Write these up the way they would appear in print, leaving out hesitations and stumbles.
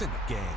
points in the game.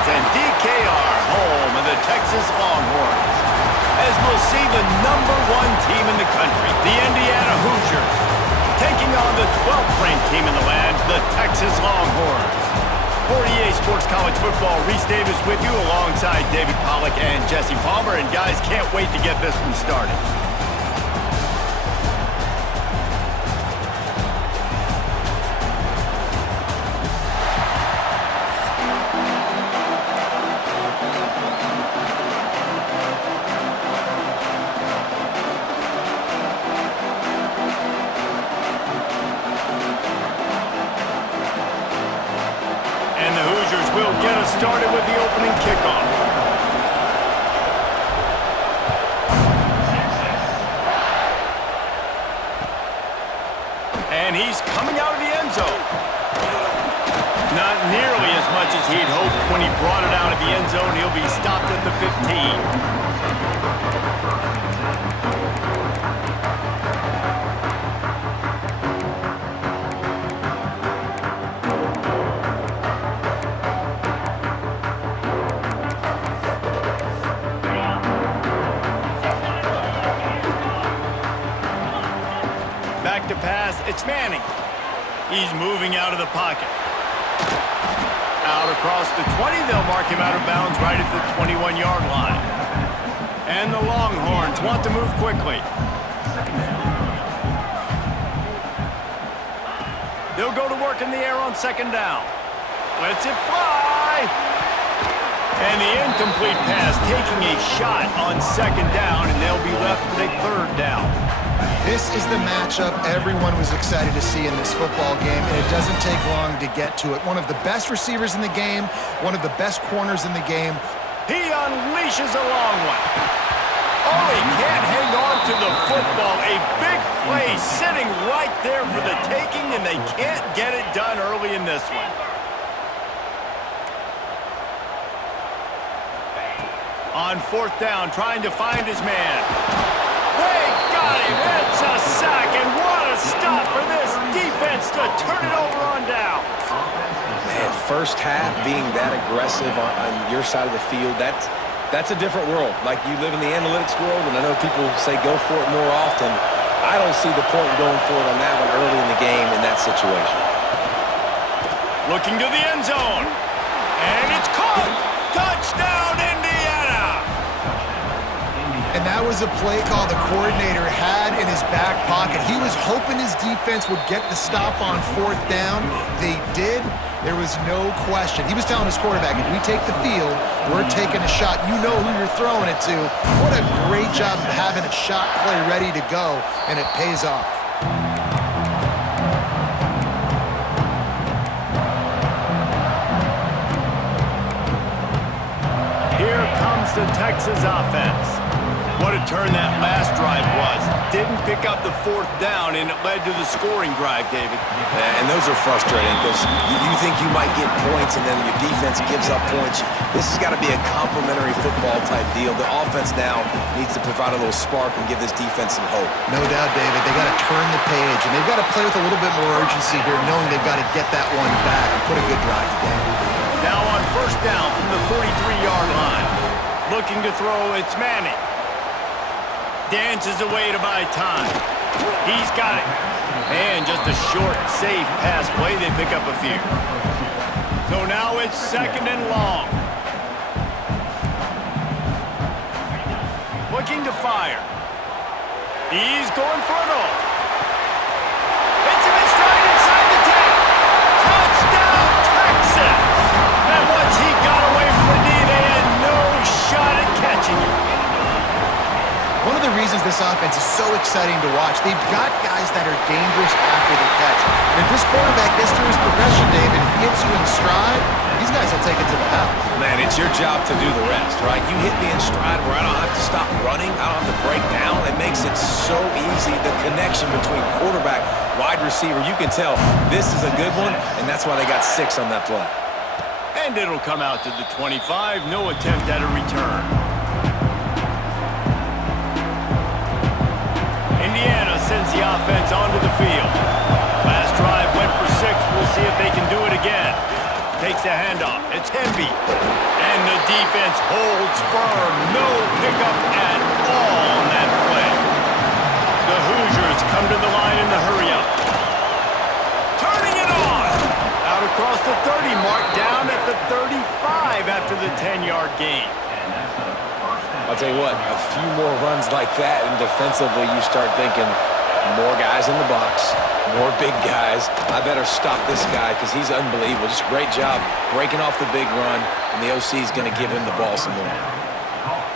And DKR, home of the Texas Longhorns. As we'll see the #1 team in the country, the Indiana Hoosiers, taking on the 12th-ranked team in the land, the Texas Longhorns. 48 Sports College Football, Reese Davis with you alongside David Pollack and Jesse Palmer. And guys, can't wait to get this one started. Will get us started with the opening kickoff. And he's coming out of the end zone. Not nearly as much as he'd hoped when he brought it out of the end zone. He'll be stopped at the 15. To pass, it's Manning. He's moving out of the pocket. Out across the 20, they'll mark him out of bounds right at the 21-yard line. And the Longhorns want to move quickly. They'll go to work in the air on second down. Lets it fly. And the incomplete pass taking a shot on second down, and they'll be left with a third down. This is the matchup everyone was excited to see in this football game, and it doesn't take long to get to it. One of the best receivers in the game, one of the best corners in the game. He unleashes a long one. Oh, he can't hang on to the football. A big play sitting right there for the taking, and they can't get it done early in this one. On fourth down, trying to find his man. They got him. It's a sack, and what a stop for this defense to turn it over on down. Man, first half being that aggressive on your side of the field, That's a different world. Like, you live in the analytics world, and I know people say go for it more often. I don't see the point in going for it on that one early in the game in that situation. Looking to the end zone. And it's caught! Touchdown, Indiana! And that was a play call the coordinator had in his back pocket. He was hoping his defense would get the stop on 4th down. They did. There was no question. He was telling his quarterback, if we take the field, we're taking a shot. You know who you're throwing it to. What a great job of having a shot play ready to go, and it pays off. Here comes the Texas offense. What a turn that last drive was. Didn't pick up the 4th down, and it led to the scoring drive, David. And those are frustrating because you think you might get points and then your defense gives up points. This has got to be a complementary football type deal. The offense now needs to provide a little spark and give this defense some hope. No doubt, David. They got to turn the page, and they've got to play with a little bit more urgency here, knowing they've got to get that one back and put a good drive together. Now on 1st down from the 43-yard line. Looking to throw, it's Manning. Dances away to buy time. He's got it. And just a short, safe pass play. They pick up a few. So now it's 2nd and long. Looking to fire. He's going for it all. It's him in stride inside the 10. Touchdown, Texas! And once he got away from the D, they had no shot at catching him. One of the reasons this offense is so exciting to watch, they've got guys that are dangerous after the catch. And if this quarterback gets through his progression, David, gets you in stride, these guys will take it to the house. Man, it's your job to do the rest, right? You hit me in stride where I don't have to stop running. I don't have to break down. It makes it so easy. The connection between quarterback, wide receiver, you can tell this is a good one, and that's why they got 6 on that play. And it'll come out to the 25. No attempt at a return. Indiana sends the offense onto the field. Last drive went for 6. We'll see if they can do it again. Takes the handoff. It's Hemby. And the defense holds firm. No pickup at all on that play. The Hoosiers come to the line in the hurry-up. Turning it on. Out across the 30 mark, down at the 35 after the 10-yard gain. I'll tell you what, a few more runs like that, and defensively you start thinking more guys in the box, more big guys. I better stop this guy because he's unbelievable. Just a great job breaking off the big run, and the OC is going to give him the ball some more.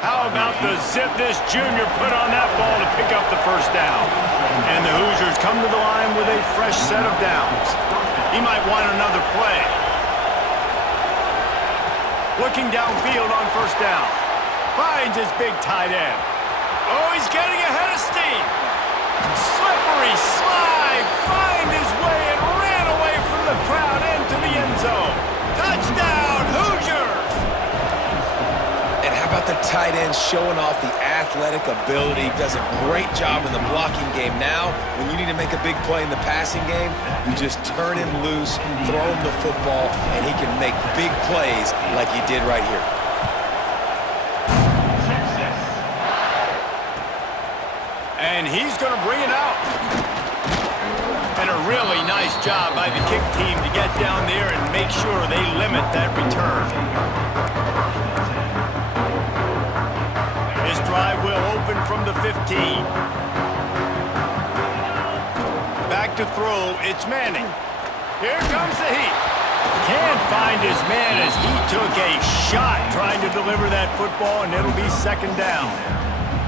How about the zip this junior put on that ball to pick up the 1st down? And the Hoosiers come to the line with a fresh set of downs. He might want another play. Looking downfield on 1st down. Finds his big tight end. Oh, he's getting ahead of steam. Slippery slide. Find his way and ran away from the crowd into the end zone. Touchdown, Hoosiers! And how about the tight end showing off the athletic ability? Does a great job in the blocking game. Now, when you need to make a big play in the passing game, you just turn him loose, throw him the football, and he can make big plays like he did right here. And he's going to bring it out. And a really nice job by the kick team to get down there and make sure they limit that return. This drive will open from the 15. Back to throw, it's Manning. Here comes the heat. Can't find his man as he took a shot trying to deliver that football, and it'll be 2nd down.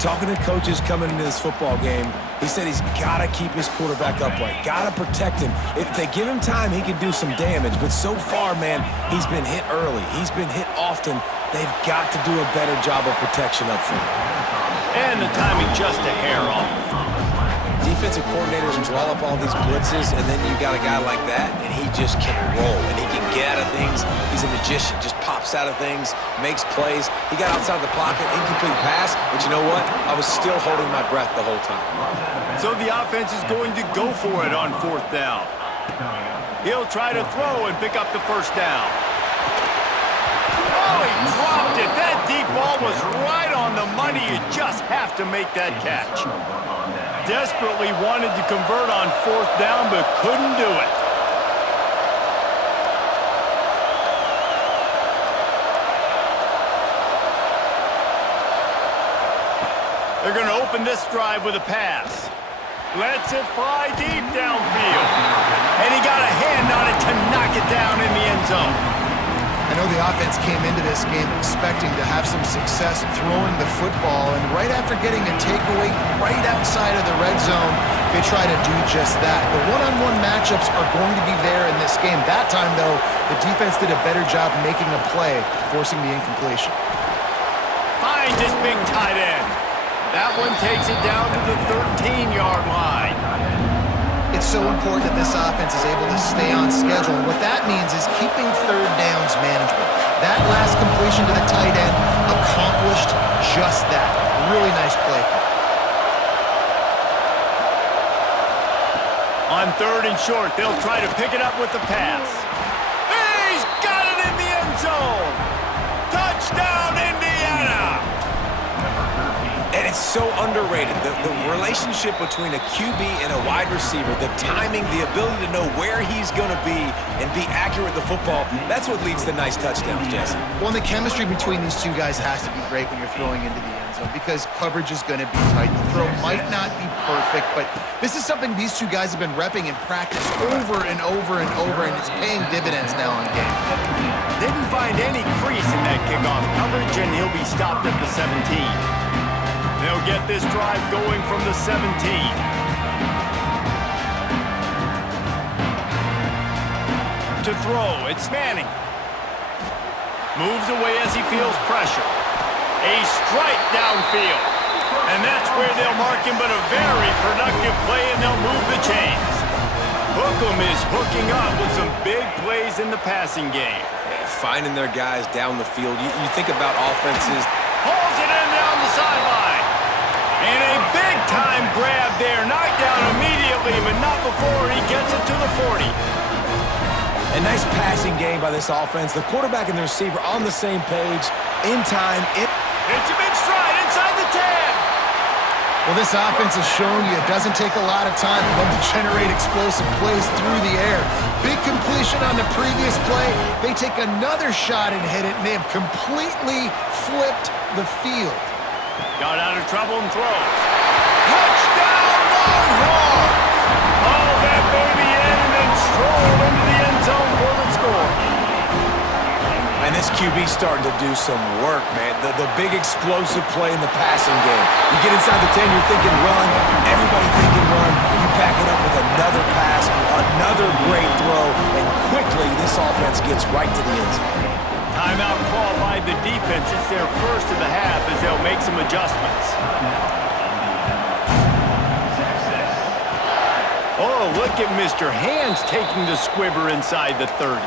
Talking to coaches coming into this football game, he said he's got to keep his quarterback upright, got to protect him. If they give him time, he can do some damage. But so far, man, he's been hit early. He's been hit often. They've got to do a better job of protection up front. And the timing just a hair off. Defensive coordinators draw up all these blitzes, and then you got a guy like that, and he just can roll, and he can get out of things. He's a magician, just pops out of things, makes plays. He got outside the pocket, incomplete pass, but you know what? I was still holding my breath the whole time. So the offense is going to go for it on 4th down. He'll try to throw and pick up the 1st down. Oh, he dropped it. That deep ball was to make that catch. Desperately wanted to convert on 4th down, but couldn't do it. They're going to open this drive with a pass. Lets it fly deep downfield. And he got a hand on it to knock it down in the end zone. I know the offense came into this game expecting to have some success throwing the football, and right after getting a takeaway right outside of the red zone, they try to do just that. The one-on-one matchups are going to be there in this game. That time, though, the defense did a better job making a play, forcing the incompletion. Finds his big tight end. That one takes it down to the 13-yard line. It's so important that this offense is able to stay on schedule. And what that means is keeping third downs management. That last completion to the tight end accomplished just that. Really nice play. On 3rd and short, they'll try to pick it up with the pass. He's got it in the end zone! Touchdown, Indiana! And it's so underrated. The relationship between a QB and a wide receiver, the timing, the ability to know where he's going to be and be accurate with the football, that's what leads to nice touchdowns, Jesse. Well, the chemistry between these two guys has to be great when you're throwing into the end zone because coverage is going to be tight. The throw might not be perfect, but this is something these two guys have been repping in practice over and over and over, and it's paying dividends now in game. Didn't find any crease in that kickoff coverage, and he'll be stopped at the 17. They'll get this drive going from the 17. To throw, it's Manning. Moves away as he feels pressure. A strike downfield. And that's where they'll mark him, but a very productive play, and they'll move the chains. Hookem is hooking up with some big plays in the passing game. Yeah, finding their guys down the field. You think about offenses. Pulls it in down the sideline. And a big-time grab there. Knocked down immediately, but not before he gets it to the 40. A nice passing game by this offense. The quarterback and the receiver on the same page, in time. It's a big stride inside the 10. Well, this offense has shown you it doesn't take a lot of time for them to generate explosive plays through the air. Big completion on the previous play. They take another shot and hit it, and they have completely flipped the field. Got out of trouble and throws. Touchdown, Longhorns! Oh, that baby in and then strolled into the end zone for the score. And this QB starting to do some work, man. The big explosive play in the passing game. You get inside the 10, you're thinking run. Everybody thinking run. You pack it up with another pass, another great throw, and quickly this offense gets right to the end zone. Timeout call by the defense. It's their first of the half as they'll make some adjustments. Oh, look at Mr. Hands taking the squibber inside the 30.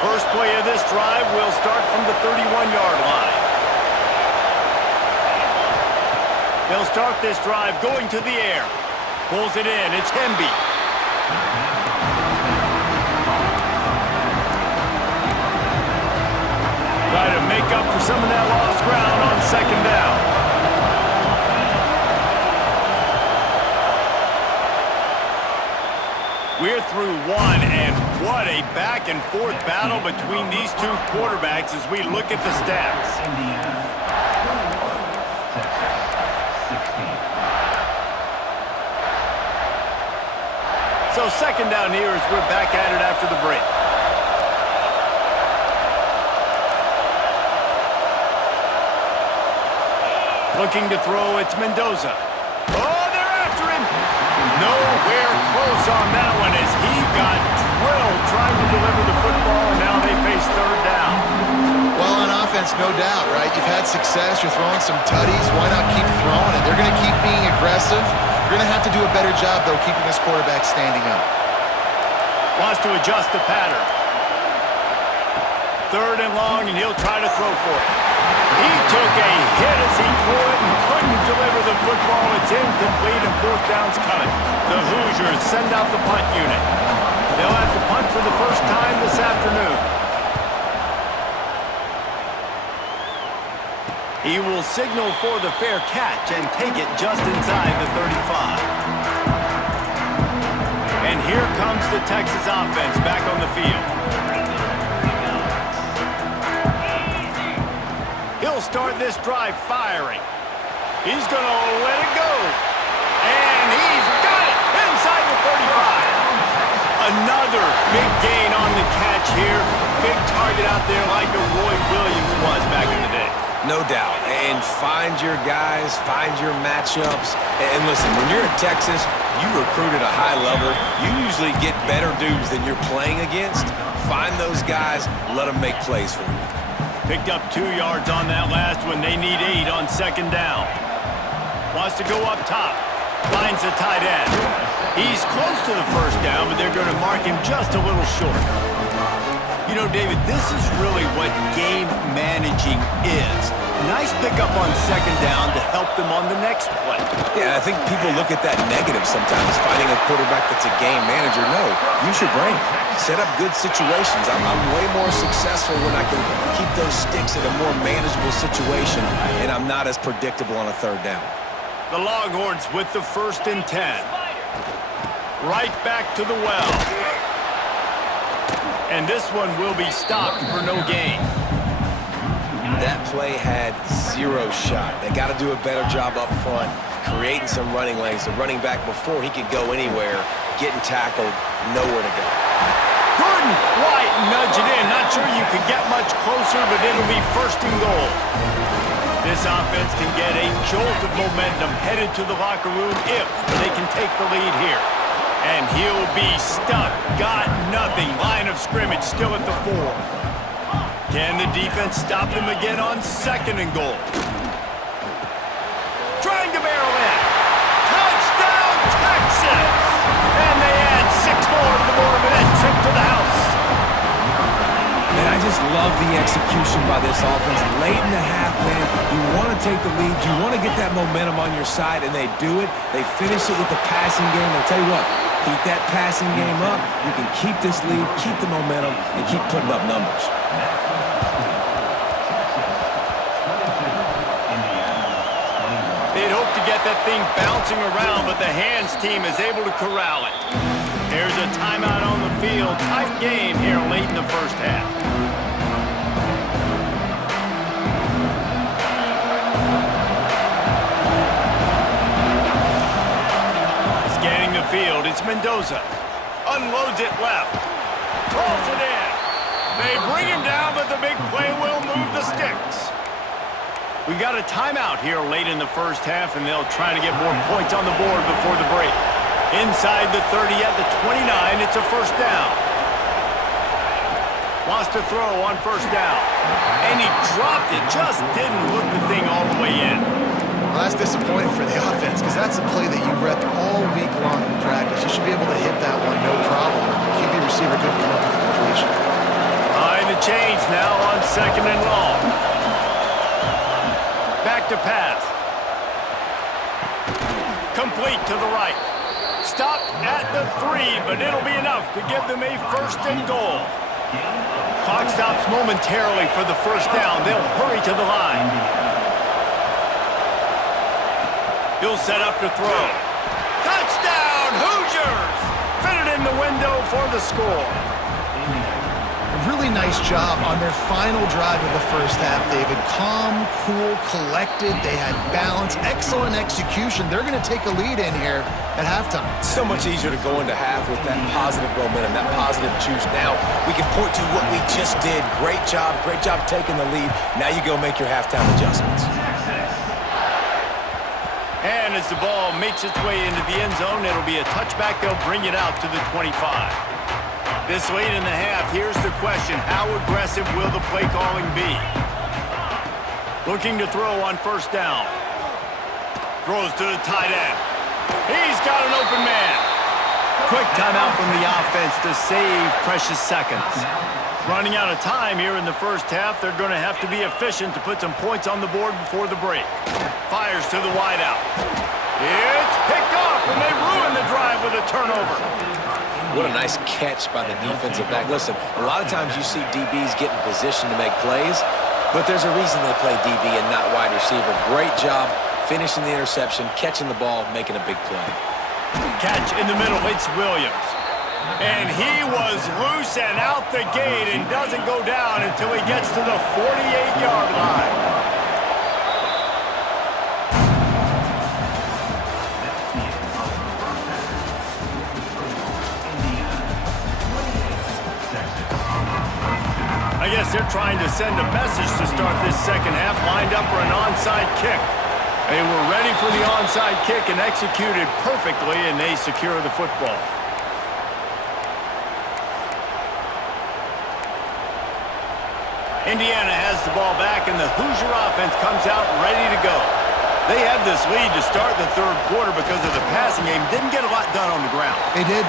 First play of this drive will start from the 31-yard line. They'll start this drive going to the air. Pulls it in. It's Hemby. Try to make up for some of that lost ground on 2nd down. We're through one, and what a back-and-forth battle between these two quarterbacks as we look at the stats. So 2nd down here as we're back at it after the break. Looking to throw, it's Mendoza. Oh, they're after him. Nowhere close on that one as he got drilled trying to deliver the football, and now they face 3rd down. Well, on offense, no doubt, right? You've had success. You're throwing some tutties. Why not keep throwing it? They're going to keep being aggressive. You're going to have to do a better job, though, keeping this quarterback standing up. Wants to adjust the pattern. 3rd and long, and he'll try to throw for it. He took a hit as he threw it and couldn't deliver the football. It's incomplete, and 4th down's coming. The Hoosiers send out the punt unit. They'll have to punt for the first time this afternoon. He will signal for the fair catch and take it just inside the 35. And here comes the Texas offense back on the field. He'll start this drive firing. He's going to let it go. And he's got it inside the 35. Another big gain on the catch here. Big target out there like a Roy Williams was back in the day. No doubt. And find your guys, find your matchups. And listen, when you're in Texas, you recruit at a high level. You usually get better dudes than you're playing against. Find those guys, let them make plays for you. Picked up 2 yards on that last one. They need 8 on second down. Wants to go up top. Finds the tight end. He's close to the first down, but they're going to mark him just a little short. You know, David, this is really what game managing is. Nice pickup on second down to help them on the next play. Yeah, I think people look at that negative sometimes, finding a quarterback that's a game manager. No, use your brain. Set up good situations. I'm way more successful when I can keep those sticks in a more manageable situation, and I'm not as predictable on a third down. The Longhorns with the 1st and 10. Right back to the well. And this one will be stopped for no gain. That play had 0 shot. They got to do a better job up front, creating some running lanes. The running back, before he could go anywhere, getting tackled, nowhere to go. Couldn't quite nudge it in. Not sure you could get much closer, but it'll be 1st and goal. This offense can get a jolt of momentum headed to the locker room if they can take the lead here. And he'll be stuck. Got nothing. Line of scrimmage still at the 4. Can the defense stop them again on 2nd and goal? Trying to barrel in. Touchdown, Texas! And they add 6 more to the board with that trip to the house. And I just love the execution by this offense. Late in the half, man, you want to take the lead. You want to get that momentum on your side, and they do it. They finish it with the passing game. I'll tell you what, keep that passing game up. You can keep this lead, keep the momentum, and keep putting up numbers. They'd hope to get that thing bouncing around, but the hands team is able to corral it. There's a timeout on the field. Tight game here late in the first half. Scanning the field, it's Mendoza. Unloads it left. Rolls it in. They bring him down, but the big play will move the sticks. We got a timeout here late in the first half, and they'll try to get more points on the board before the break. Inside the 30 at the 29, it's a 1st down. Wants to throw on 1st down. And he dropped it, just didn't look the thing all the way in. Well, that's disappointing for the offense because that's a play that you rep all week long in practice. You should be able to hit that one no problem. The QB receiver couldn't come up with the completion. Behind the chains now on 2nd and long. Back to pass. Complete to the right. Stopped at the 3, but it'll be enough to give them a 1st and goal. Clock stops momentarily for the 1st down. They'll hurry to the line. He'll set up to throw. Touchdown, Hoosiers! Fitted in the window for the score. Really nice job on their final drive of the first half, David. Calm, cool, collected. They had balance. Excellent execution. They're going to take a lead in here at halftime. It's so much easier to go into half with that positive momentum, that positive juice. Now we can point to what we just did. Great job taking the lead. Now you go make your halftime adjustments. And as the ball makes its way into the end zone, it'll be a touchback. They'll bring it out to the 25. This late in the half, here's the question. How aggressive will the play calling be? Looking to throw on 1st down. Throws to the tight end. He's got an open man. Quick timeout from the offense to save precious seconds. Running out of time here in the first half, they're going to have to be efficient to put some points on the board before the break. Fires to the wideout. It's picked off, and they ruin the drive with a turnover. What a nice catch by the defensive back. Listen, a lot of times you see DBs get in position to make plays, but there's a reason they play DB and not wide receiver. Great job finishing the interception, catching the ball, making a big play. Catch in the middle, it's Williams. And he was loose and out the gate and doesn't go down until he gets to the 48-yard line. I guess they're trying to send a message to start this second half, lined up for an onside kick. They were ready for the onside kick and executed perfectly, and they secure the football. Indiana has the ball back, and the Hoosier offense comes out ready to go. They had this lead to start the third quarter because of the passing game. Didn't get a lot done on the ground. They did.